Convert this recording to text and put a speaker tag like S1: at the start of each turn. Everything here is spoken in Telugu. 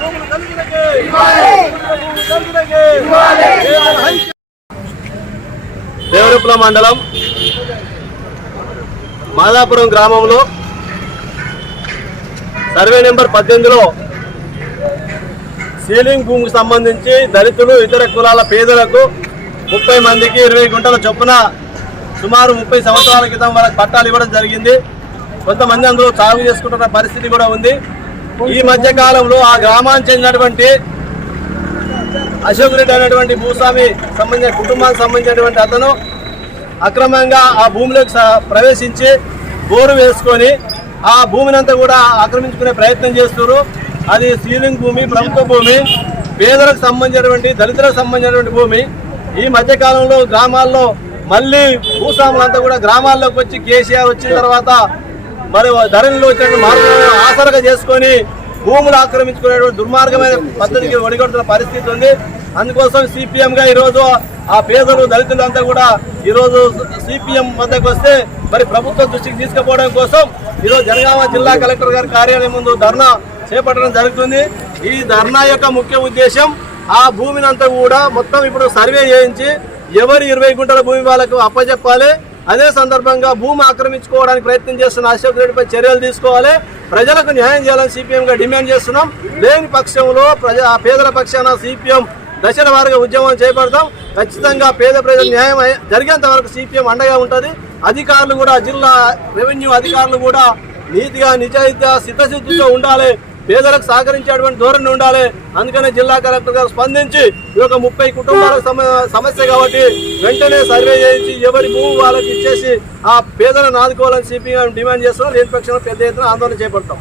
S1: భూములు మండలం మాదాపురం గ్రామంలో సర్వే నెంబర్ పద్దెనిమిదిలో సీలింగ్ భూమికి సంబంధించి దళితులు ఇతర కులాల పేదలకు ముప్పై మందికి ఇరవై గుంటల చొప్పున సుమారు ముప్పై సంవత్సరాల క్రితం వాళ్ళకి పట్టాలు ఇవ్వడం జరిగింది. కొంతమంది అందులో సాగు చేసుకుంటున్న పరిస్థితి కూడా ఉంది. ఈ మధ్య కాలంలో ఆ గ్రామానికి చెందినటువంటి అశోక్ రెడ్డి అనేటువంటి భూస్వామి సంబంధించిన కుటుంబానికి సంబంధించినటువంటి అతను అక్రమంగా ఆ భూమిలోకి ప్రవేశించి బోరు వేసుకొని ఆ భూమినంతా కూడా ఆక్రమించుకునే ప్రయత్నం చేస్తున్నారు. అది సీలింగ్ భూమి ప్రభుత్వ భూమి పేదలకు సంబంధించినటువంటి దళితులకు సంబంధించినటువంటి భూమి. ఈ మధ్య కాలంలో గ్రామాల్లో మళ్ళీ భూస్వాములంతా కూడా గ్రామాల్లోకి వచ్చి కేసీఆర్ వచ్చిన తర్వాత మరి ధరలు వచ్చినట్టు మార్పులను ఆసరగా చేసుకొని భూములు ఆక్రమించుకునేటువంటి దుర్మార్గమైన పద్ధతికి ఒడిగొడుతున్న పరిస్థితి ఉంది. అందుకోసం సిపిఎం గా ఈరోజు ఆ పేదలు దళితులంతా కూడా ఈరోజు సిపిఎం వద్దకు వస్తే మరి ప్రభుత్వ దృష్టికి తీసుకుపోవడం కోసం ఈరోజు జనగామ జిల్లా కలెక్టర్ గారి కార్యాలయం ముందు ధర్నా చేపట్టడం జరుగుతుంది. ఈ ధర్నా యొక్క ముఖ్య ఉద్దేశం ఆ భూమిని అంతా కూడా మొత్తం ఇప్పుడు సర్వే చేయించి ఎవరు ఇరవై గుంటల భూమి వాళ్ళకు అప్పచెప్పాలి అదే సందర్భంగా భూమి ఆక్రమించుకోవడానికి ప్రయత్నం చేస్తున్న అశోక్ రెడ్డిపై చర్యలు తీసుకోవాలి. ప్రజలకు న్యాయం చేయాలని సిపిఎం గా డిమాండ్ చేస్తున్నాం. లేని పక్షంలో ప్రజా ఆ పేదల పక్షాన సిపిఎం దశల వారిగా ఉద్యమం చేపడతాం. ఖచ్చితంగా పేద ప్రజల న్యాయం జరిగేంత వరకు సిపిఎం అండగా ఉంటుంది. అధికారులు కూడా జిల్లా రెవెన్యూ అధికారులు కూడా నీతిగా నిజాయితీగా సిద్ధశుద్ధితో ఉండాలి. పేదలకు సహకరించేటువంటి ధోరణి ఉండాలి. అందుకనే జిల్లా కలెక్టర్ గారు స్పందించి ఈ యొక్క ముప్పై కుటుంబాలకు సమ- సమస్య కాబట్టి వెంటనే సర్వే చేయించి ఎవరి భూమి వాళ్ళకి ఇచ్చేసి ఆ పేదలను ఆదుకోవాలని సిపిఎం డిమాండ్ చేస్తున్నాం లేని పక్షంలో పెద్ద ఎత్తున ఆందోళన చేపడతాం.